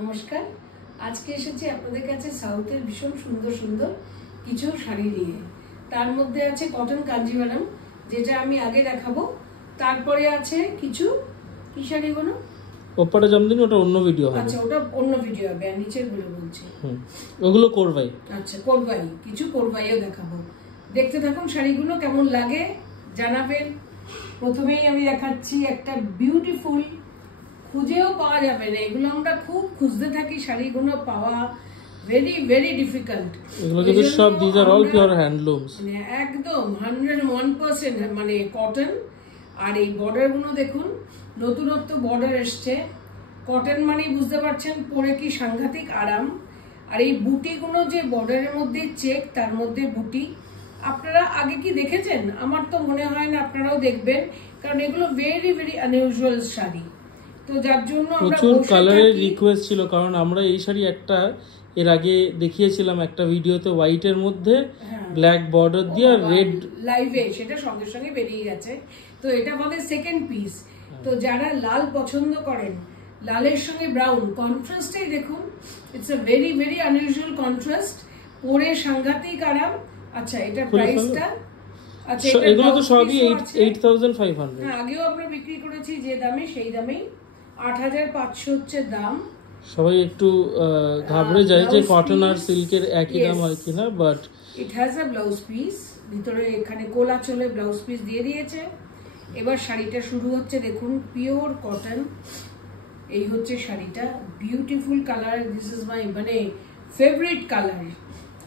নমস্কার। আজকে এসেছি আপনাদের কাছে সাউথের ভীষণ সুন্দর সুন্দর কিছু শাড়ি নিয়ে। তার মধ্যে আছে কটন কাঞ্জিভারাম, যেটা আমি আগে দেখাবো। তারপরে আছে কিছু কি শাড়িগুলো ওপারে জামদানি, ওটা অন্য ভিডিও হবে। আচ্ছা, ওটা অন্য ভিডিও হবে। আর নিচের গুলো বলছি, ওগুলো করবাই। আচ্ছা, করবাই, কিছু করবাইও দেখাবো। দেখতে থাকুন, শাড়িগুলো কেমন লাগে জানাবেন। প্রথমেই আমি দেখাচ্ছি একটা বিউটিফুল, খুঁজেও পাওয়া যাবে না, এগুলো আমরা খুব খুঁজতে থাকি, শাড়িগুলো পাওয়া ভেরি ভেরি ডিফিকাল্ট। এগুলো কিন্তু সব দিস আর অল পিওর হ্যান্ডলুমস, মানে একদম 101% মানে কটন। আর এই বর্ডার গুলো দেখুন, নতুনত্ব বর্ডার এসছে। কটন মানে বুঝতে পারছেন পরে কি সাংঘাতিক আরাম। আর এই বুটিগুলো যে বর্ডারের মধ্যে চেক, তার মধ্যে বুটি, আপনারা আগে কি দেখেছেন? আমার তো মনে হয় না আপনারাও দেখবেন, কারণ এগুলো ভেরি ভেরি আনইউজুয়াল শাড়ি। তো যার জন্য প্রচুর কালারের রিকোয়েস্ট ছিল, কারণ আমরা এই শাড়ি একটা এর আগে দেখিয়েছিলাম একটা ভিডিওতে, হোয়াইটের মধ্যে ব্ল্যাক বর্ডার দিয়ে আর রেড লাইভে, সেটা সঙ্গে সঙ্গে বেরিয়ে গেছে। তো এটা বলে সেকেন্ড পিস। তো যারা লাল পছন্দ করেন, লালের সঙ্গে ব্রাউন কন্ট্রাস্টই দেখুন, it's a very very unusual contrast, পরে সাংঘাতিক আরাম। আচ্ছা, এটা প্রাইসটা, আচ্ছা এগুলো তো সবই 8500। হ্যাঁ, আগেও আমরা বিক্রি করেছি যে দামে, সেই দামেই 8500 হচ্ছে দাম। সবাই একটু ঘাবড়ে যায় যে কটন আর সিল্কের একই দাম হয় কিনা, but it has a blouse piece, ভিতরে এখানে কোলা চলে ব্লাউজ পিস দিয়ে দিয়েছে। এবার শাড়িটা শুরু হচ্ছে, দেখুন, পিওর কটন। এই হচ্ছে শাড়িটা, beautiful colour. This is my মানে ফেভারিট কালার।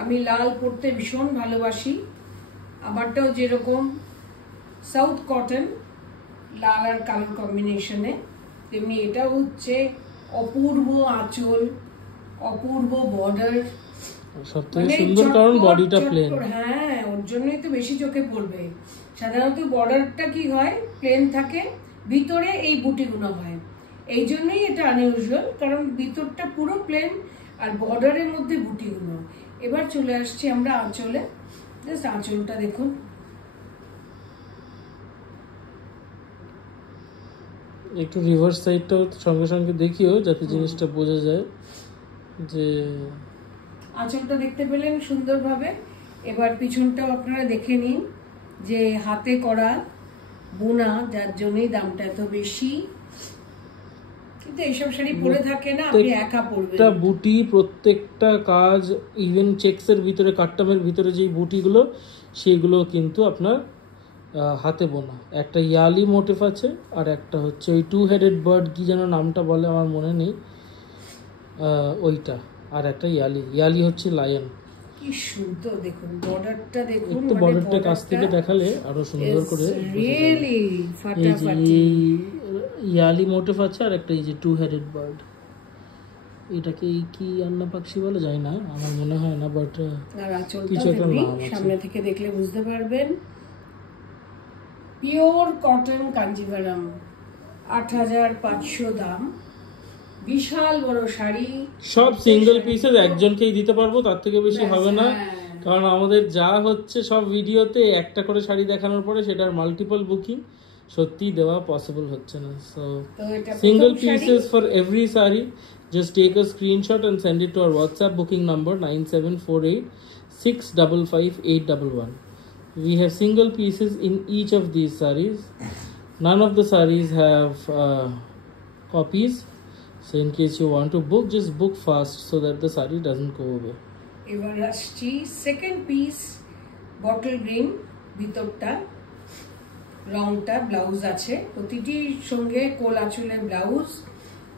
আমি লাল পরতে ভীষণ ভালোবাসি। আমারটাও যেরকম সাউথ কটন, লাল আর কালার কম্বিনেশনে, তেমনি এটাও হচ্ছে অপূর্ব আঁচল, অপূর্ব বর্ডার। সবথেকে সুন্দর কারণ বডিটা প্লেন। হ্যাঁ, ওর জন্যই তো বেশি চোখে পড়বে। সাধারণত বর্ডারটা কি হয়, প্লেন থাকে, ভিতরে এই বুটিগুলো হয়। এই জন্যই এটা আনইউজুয়াল, কারণ ভিতরটা পুরো প্লেন আর বর্ডারের মধ্যে বুটিগুলো। এবার চলে আসছি আমরা আঁচলে। জাস্ট আঁচলটা দেখুন, একটু রিভার্স সাইডটাও সঙ্গে সঙ্গে দেখিও, যাতে জিনিসটা বোঝা যায় যে আঁচলটা দেখতে পেলেন সুন্দরভাবে। এবার পিছনটাও আপনারা দেখে নিন, যে হাতে করা বোনা, যার জন্যই দামটা এত বেশি। কিন্তু এইসব শাড়ি পরে থাকে না, আপনি একা পরবেন। একটা বুটি, প্রত্যেকটা কাজ, ইভেন চেকসের ভিতরে, কাট্টামের ভিতরে যেই বুটিগুলো, সেইগুলো কিন্তু আপনার হাতে বোনা। একটা ইয়ালি মোটিভ আছে, আর একটা হচ্ছে ওই 2 হেডেড বার্ড, কি যেন নামটা বলে আমার মনে নেই, ওইটা। আর একটা ইয়ালি হচ্ছে লায়ন। কি সুন্দর দেখুন বর্ডারটা, দেখুন একটু বর্ডারটা কাছ থেকে দেখালে আরো সুন্দর করে রিয়েলি ফাটাফাটি। ইয়ালি মোটিভ আছে, আর একটা এই যে 2 হেডেড বার্ড, এটাকে কি আন্না পাখি বলে যায় না, আমার মনে হয় না, বাট কিছু একটা নাম আছে। সামনে থেকে দেখলে বুঝতে পারবেন। পিওর কটন কাঞ্জিভারাম, 8500 দাম। বিশাল বড় শাড়ি, সব সিঙ্গেল পিসেস একজনকেই দিতে পারবো, তার থেকে বেশি হবে না। কারণ আমাদের যা হচ্ছে সব ভিডিওতে একটা করে শাড়ি দেখানোর পরে সেটার মাল্টিপল বুকিং সত্যি দেওয়া পসিবল হচ্ছে না। So single pieces for every sari, just take a screenshot and send it to our WhatsApp booking number 9748655811. We have single pieces in each of these sarees. None of the sarees have copies. So in case you want to book, just book fast so that the saree doesn't go away. এবার আসছি second piece, bottle green, ভিতরটা লংটা blouse আছে, প্রতিটির সঙ্গে কোল আঁচলের blouse.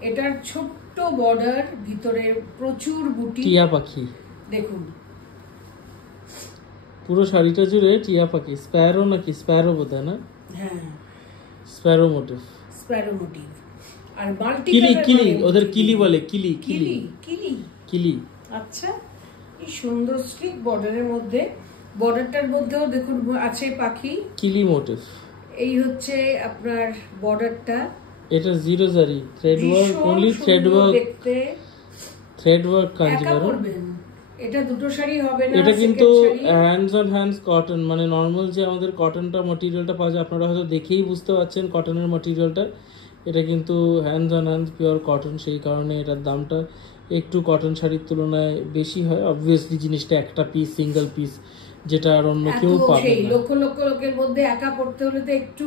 এটার ছোট্ট border, ভিতরে প্রচুর বুটি, টিয়া পাখি দেখুন পুরো শাড়িটা জুড়ে টিয়া পাখি, স্প্যারো নাকি স্প্যারো বোধহয় না, হ্যাঁ স্প্যারো মোটিভ, স্প্যারো মোটিভ। আর মাল্টি কিলি, কিলি ওদের কিলি বলে, কিলি কিলি কিলি কিলি। আচ্ছা, এই সুন্দর স্লিক বর্ডারের মধ্যে, বর্ডারটার মধ্যেও দেখুন আছে পাখি, কিলি মোটিভ। এই হচ্ছে আপনার বর্ডারটা। এটা জিরো জারি, thread work, only thread work, দেখতে থ্রেড ওয়ার্ক কাঞ্জিভারাম। এটা দুটো শাড়ি হবে না, এটা কিন্তু হ্যান্ডস অন হ্যান্ডস কটন, মানে নর্মাল যে আমাদের কটনটা ম্যাটেরিয়ালটা পাওয়া যায়, আপনারা হয়তো দেখেই বুঝতে পারছেন কটনের ম্যাটেরিয়ালটা। এটা কিন্তু hands on hands pure cotton, সেই কারণে এটার দামটা একটু কটন শাড়ির তুলনায় বেশি হয়। অবভিয়াসলি জিনিসটা একটা পিস, সিঙ্গেল পিস, যেটা আর অন্য কেউ পাবে না। লক্ষ লক্ষ লোকের মধ্যে একা পড়তে হলে তো একটু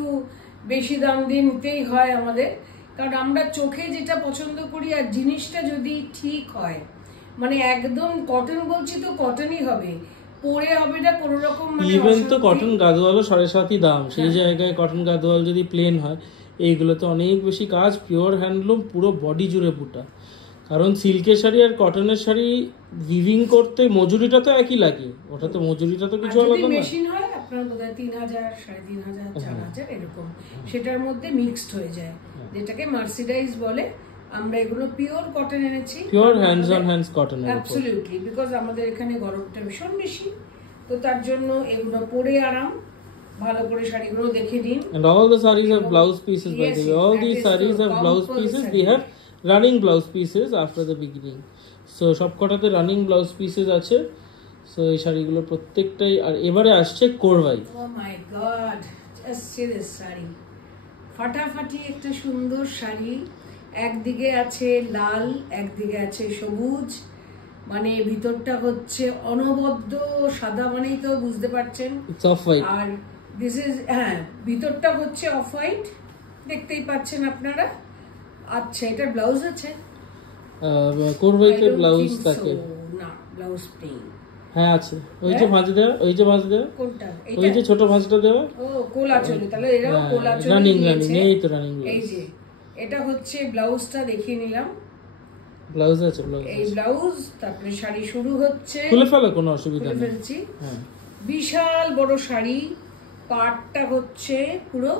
বেশি দাম দিয়ে নিতেই হয় আমাদের, কারণ আমরা চোখে যেটা পছন্দ করি আর জিনিসটা যদি ঠিক হয়, মানে একদম কটন বলছি তো কটনই হবে, পরে হবে না কোনো রকম। ইভেন তো কটন গাদোয়ালও 7.5 দাম, সেই জায়গায় কটন গাদোয়াল যদি প্লেন হয়, এইগুলোতে অনেক বেশি কাজ, পিওর হ্যান্ডলুম, পুরো বডি জুড়ে বুটা। কারণ সিল্কের শাড়ি আর কটনের শাড়ি উইভিং করতে মজুরিটা তো একই লাগে, ওটা তো মজুরিটা তো কিছু আলাদা না। মেশিন হয় আপনার বোধহয় 3000, 3500, 4000 এরকম, সেটার মধ্যে মিক্সড হয়ে যায়, যেটাকে মার্সিডাইজ বলে। আমরা এগুলো পিওর কটন এনেছি, pure hands on hands cotton. Absolutely, because আমাদের এখানে গরমটা ভীষণ বেশি, তো তার জন্য এগুলো পরে আরাম। ভালো করে শাড়িগুলো দেখে নিন। And all the sarees have blouse pieces, by the way. All these sarees have blouse pieces. They have running blouse pieces after the beginning. So সবকটাতে রানিং ব্লাউজ পিসেস আছে। সো এই শাড়িগুলো প্রত্যেকটাই। আর এবারে আসছে Korvai. Oh my God, just see this sari, ফাটাফাটি একটা সুন্দর শাড়ি। একদিকে আছে লাল, একদিকে আছে সবুজ, মানে ভিতরটা হচ্ছে অনবদ্য সাদা, মানেই তো বুঝতে পারছেন। It's off white. আর দিস ইজ, হ্যাঁ, ভিতরটা হচ্ছে অফ হোয়াইট, দেখতেই পাচ্ছেন আপনারা। আচ্ছা, এটা ব্লাউজ আছে? কোরবাইতে ব্লাউজ থাকে না, ব্লাউজ নেই। হ্যাঁ আছে, ওই যে ভাঁজ দেওয়া, ওই যে ভাঁজ দেওয়া, কোনটা? ওই যে ছোট ভাঁজটা দেওয়া। ও কোলা চলে, তাহলে এরাও কোলা চলে রানিং দিয়েছে। এই তো রানিং ব্লাউজ। এই যে এটা হচ্ছে ব্লাউজটা, দেখিয়ে নিলাম। ব্লাউজ আছে, ব্লাউজ এই ব্লাউজ, তারপরে শাড়ি শুরু হচ্ছে। খুলে ফেলো, কোনো অসুবিধা নেই। ফেলছি। হ্যাঁ, বিশাল বড় শাড়ি, পাটটা হচ্ছে পুরো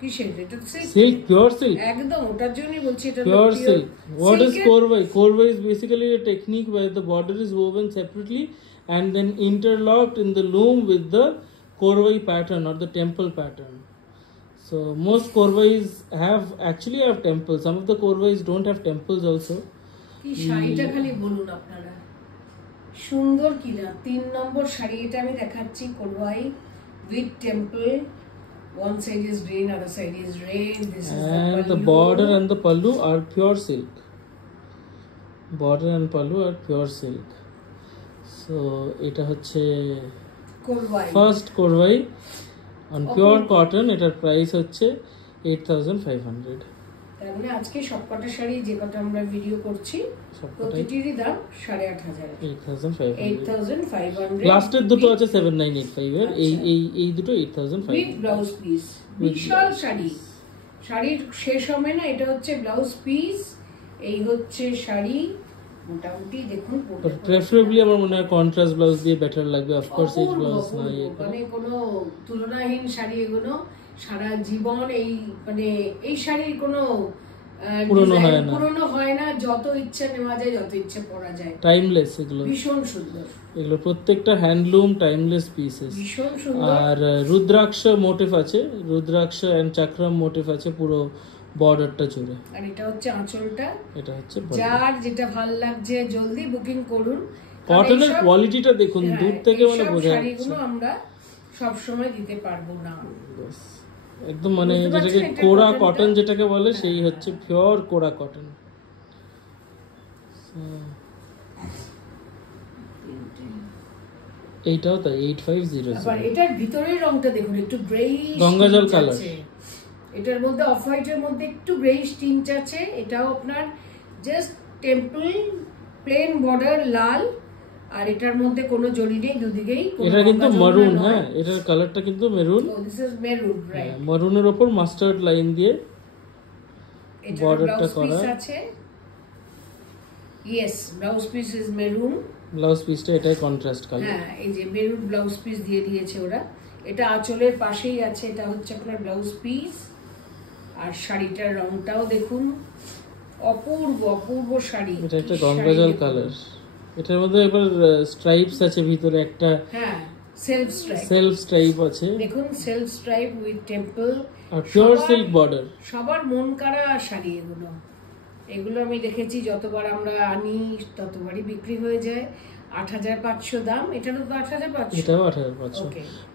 কিসের? এটা সিল্ক, পিওর সিল্ক, একদম, ওটার জন্যই বলছি এটা pure silk. What is korvai? Korvai is basically a technique where the border is woven separately and then interlocked in the loom with the korvai pattern or the temple pattern. So most korvais actually have temples. Some of the korvais don't have temples also. কি শাড়িটা খালি বলুন আপনারা, সুন্দর কিনা। 3 নম্বর শাড়ি এটা আমি দেখাচ্ছি, Korvai with temple. One side is green, other side is red. This is And the border and the pallu are pure silk. Border and pallu are pure silk. So এটা হচ্ছে কোরবাই, ফার্স্ট কোরবাই on pure cotton. এটার price হচ্ছে 8500। তার মানে আজকে সবকটা শাড়ি যে কটা আমরা ভিডিও করছি প্রতিটিরই দাম 8500, 8500। লাস্টের দুটো আছে 7985 এর, এই দুটো 8500 উইথ ব্লাউজ পিস। বিশাল শাড়ি, শাড়ির শেষ হবে না। এটা হচ্ছে ব্লাউজ পিস, এই হচ্ছে শাড়ি। মোটামুটি দেখুন, প্রেফারেবলি আমার মনে হয় কন্ট্রাস্ট ব্লাউজ দিয়ে বেটার লাগবে। অফ কোর্স এই ব্লাউজ না, মানে কোনো তুলনাহীন শাড়ি এগুলো। সারা জীবন এই, মানে এই শাড়ির কোনো পুরনো হয় না, যত ইচ্ছা নেওয়া যায়, যত ইচ্ছা পরা যায়, টাইমলেস এগুলো, ভীষণ সুন্দর। এগুলো প্রত্যেকটা হ্যান্ডলুম টাইমলেস পিসেস, ভীষণ সুন্দর। আর রুদ্রাক্ষ মোটিভ আছে, রুদ্রাক্ষ এন্ড চক্রম মোটিভ আছে পুরো বর্ডারটা জুড়ে। আর এটা হচ্ছে আঁচলটা। এটা হচ্ছে যার যেটা ভালো লাগছে জলদি বুকিং করুন। কটনের কোয়ালিটিটা দেখুন দূর থেকে, মানে বোঝা যাচ্ছে শাড়িগুলো আমরা সব সময় দিতে পারবো না, একদম মানে যেটাকে কোরা কটন যেটাকে বলে, সেই হচ্ছে পিওর কোরা কটন। এইটাও তাই 8500। আবার এটার ভিতরের রংটা দেখুন, একটু গ্রেইশ গঙ্গাজল কালার। এটার মধ্যে অফ হোয়াইটের মধ্যে একটু গ্রেইশ টিন্ট আছে। এটাও আপনার জাস্ট টেম্পল, প্লেন বর্ডার লাল, আর এটার মধ্যে কোনো জড়ি নেই দুদিকেই। এটা কিন্তু মারুন, হ্যাঁ এটার কালারটা কিন্তু maroon. This is maroon, right. মারুনের উপর মাস্টার্ড লাইন দিয়ে বর্ডারটা করা আছে। Yes, blouse piece is maroon. Blouse পিসটা এটাই কন্ট্রাস্ট কালার। হ্যাঁ, এই যে মেরুন ব্লাউজ পিস দিয়ে দিয়েছে ওরা। এটা আঁচলের পাশেই আছে। এটা হচ্ছে আপনার ব্লাউজ পিস। আর শাড়িটার রংটাও দেখুন, অপূর্ব অপূর্ব শাড়ি। এটা একটা গঙ্গাজল কালার। এটার মধ্যে এবার স্ট্রাইপস আছে ভিতরে একটা, হ্যাঁ সেলফ স্ট্রাইপ আছে দেখুন, সেলফ স্ট্রাইপ উইথ টেম্পল, আর পিওর সিল্ক বর্ডার। সবার মন কাড়া শাড়ি এগুলো। এগুলো আমি দেখেছি, যতবার আমরা আনি ততবারই বিক্রি হয়ে যায়। 8500 দাম। এটারও তো 8500, এটাও 8500।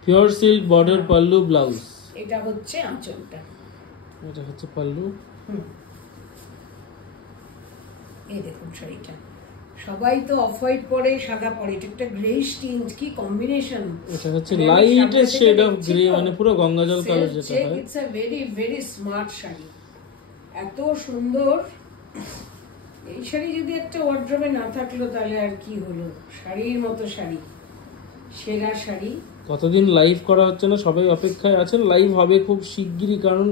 Pure silk border, pallu, blouse. এটা হচ্ছে আঁচলটা, এটা হচ্ছে পাল্লু। এই দেখুন শাড়িটা, সবাই তো অফ হোয়াইট পরে, সাদা পরে, এটা একটা গ্রেইশ টিন্ট, কি কম্বিনেশন। এটা হচ্ছে লাইটেস্ট শেড অফ গ্রে, মানে পুরো গঙ্গা জল কালার যেটা হয়। It's a very very smart sari, এত সুন্দর। এই শাড়ি যদি একটা ওয়ার্ড্রোবে না থাকলো তাহলে আর কি হলো, শাড়ির মতো শাড়ি, সেরা শাড়ি। কতদিন লাইভ করা হচ্ছে না, সবাই অপেক্ষায় আছেন, লাইভ হবে খুব শিগগিরই, কারণ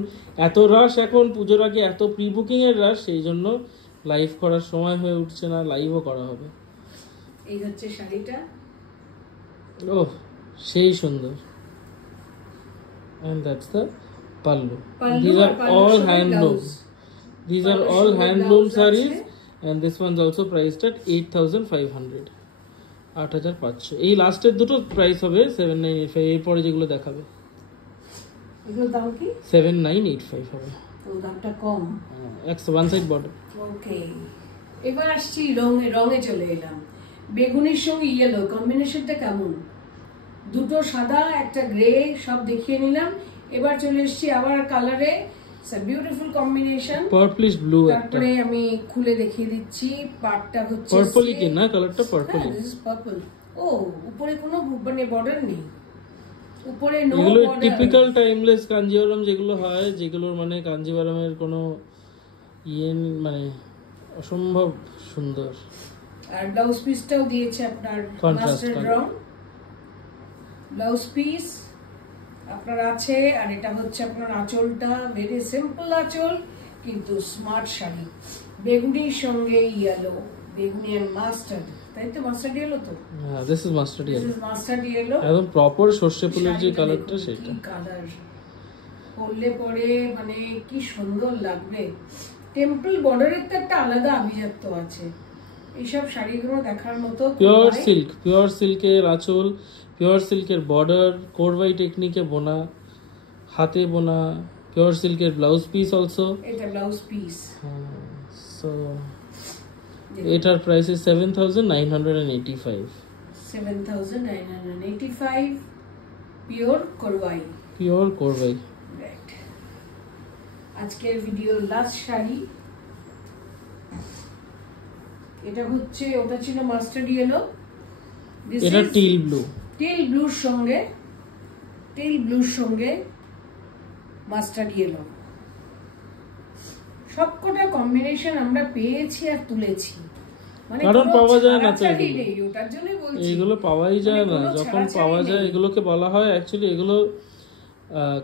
এত রাশ এখন পুজোর আগে, এত প্রি বুকিং এর রাশ, সেই জন্য লাইভ করার সময় হয়ে উঠছে না, লাইভও করা হবে। এই হচ্ছে শাড়িটা, ওহ সেই সুন্দর। And that's the pallu. These are all handloom. These are all handloom sarees, and this one's also priced at 8,500. 8,500. এই লাস্টের দুটো প্রাইস হবে 7,985, এরপরে যেগুলো দেখাবে এগুলোর দাম কি 7,985 হবে। তো দামটা কম। One side border. ওকে, এবার আসছি রঙে চলে এলাম। বেগুনির সঙ্গে ইয়েলো কম্বিনেশনটা কেমন? দুটো সাদা, একটা গ্রে, সব দেখিয়ে নিলাম। এবার চলে এসেছি আবার কালারে, বিউটিফুল কম্বিনেশন, পার্পলিশ ব্লু। তারপরে আমি খুলে দেখিয়ে দিচ্ছি। পাটটা হচ্ছে পার্পলই কি না, কালারটা পার্পলই। This is purple. ও, উপরে কোনো মানে বর্ডার নেই, উপরে নো এগুলো বর্ডার। টিপিক্যাল টাইমলেস কাঞ্জিভারম যেগুলো হয়, যেগুলোর মানে কাঞ্জিভারমের কোনো ইয়ে মানে অসম্ভব সুন্দর। আর ব্লাউজ পিসটাও দিয়েছে আপনার মাস্টার্ড রং ব্লাউজ পিস আপনার আছে। আর এটা হচ্ছে আপনার আঁচলটা, ভেরি সিম্পল আঁচল কিন্তু স্মার্ট শাড়ি। বেগুনির সঙ্গে ইয়েলো, বেগুনি আর মাস্টার্ড, তাই তো? মাস্টার্ড ইয়েলো তো? হ্যাঁ, this is mustard yellow. This is mustard yellow, একদম প্রপার সরষে ফুলের যে কালারটা সেটা। কি কালার, পরলে পরে মানে কি সুন্দর লাগবে। টেম্পল বর্ডারের তো একটা আলাদা আভিজাত্য আছে, এইসব শাড়িগুলো দেখার মতো। পিওর সিল্ক, পিওর সিল্কের আঁচল, পিওর সিল্কের বর্ডার, কোরবাই টেকনিকে বোনা, হাতে বোনা, পিওর সিল্কের ব্লাউজ পিস অলসো। এটা ব্লাউজ পিস। সো এটার price is 7,985। 7,985 pure Korvai. Pure Korvai. Right, আজকের ভিডিওর লাস্ট শাড়ি এটা হচ্ছে, ওটা ছিল মাস্টার্ড ইয়েলো, এটা টিল ব্লু। টিল ব্লুর সঙ্গে মাস্টার্ড ইয়েলো, সবকটা কম্বিনেশন আমরা পেয়েছি আর তুলেছি, মানে কারণ পাওয়া যায় না তো ওটার জন্য বলছি, এগুলো পাওয়াই যায় না। যখন পাওয়া যায় এগুলোকে বলা হয়, অ্যাকচুয়ালি এগুলো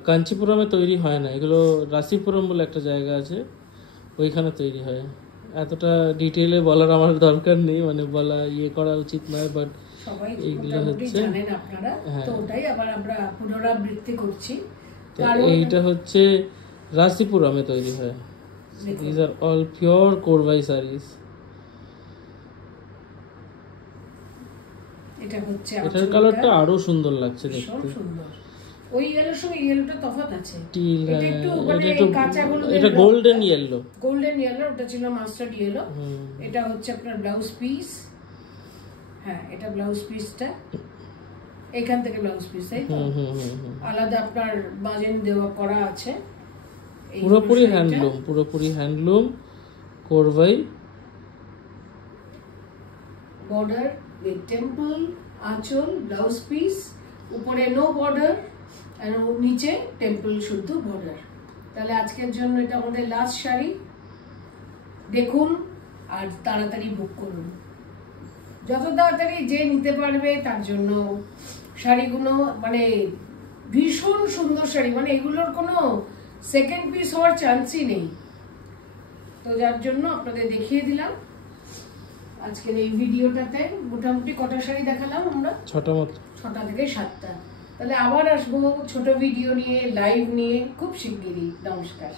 কাঞ্চিপুরমে তৈরি হয় না, এগুলো রাসিপুরম বলে একটা জায়গা আছে, ওইখানে তৈরি হয়। এতটা ডিটেইলে বলার আমার দরকার নেই, মানে বলা ইয়ে করা উচিত নয়, বাট সবাই এইগুলো হচ্ছে জানেন আপনারা, তো ওটাই আবার আমরা পুনরাবৃত্তি করছি। এইটা হচ্ছে রাসিপুরমে তৈরি হয়। These are all pure Korvai sarees. এটা হচ্ছে এটার কালারটা আরো সুন্দর লাগছে দেখতে। সুন্দর, ওই ইয়েলোর সঙ্গে ইয়েলোটা তফাৎ আছে। টিল, এটা একটু মানে কাঁচা হলুদ, এটা গোল্ডেন ইয়েলো। গোল্ডেন ইয়েলো, ওটা ছিল মাস্টার্ড ইয়েলো। এটা হচ্ছে আপনার ব্লাউজ পিস। হ্যাঁ, এটা ব্লাউজ পিসটা, এখান থেকে ব্লাউজ পিস, তাই তো? আলাদা আপনার বাজেন দেওয়া করা আছে। পুরোপুরি হ্যান্ডলুম, পুরোপুরি হ্যান্ডলুম কোরবাই। বর্ডার উইথ টেম্পল, আঁচল, ব্লাউজ পিস, উপরে নো বর্ডার আর নিচে টেম্পল শুদ্ধ বর্ডার। তাহলে আজকের জন্য এটা আমাদের লাস্ট শাড়ি। দেখুন আর তাড়াতাড়ি বুক করুন, যত তাড়াতাড়ি যে নিতে পারবে তার জন্য। শাড়িগুলো মানে ভীষণ সুন্দর শাড়ি, মানে এগুলোর কোনো সেকেন্ড পিস হওয়ার চান্সই নেই। তো যার জন্য আপনাদের দেখিয়ে দিলাম আজকের এই ভিডিওটাতে। মোটামুটি কটা শাড়ি দেখালাম আমরা? 6টা মতো, 6টা থেকে 7টা। তাহলে আবার আসবো ছোট ভিডিও নিয়ে, লাইভ নিয়ে খুব শিগগিরই। নমস্কার।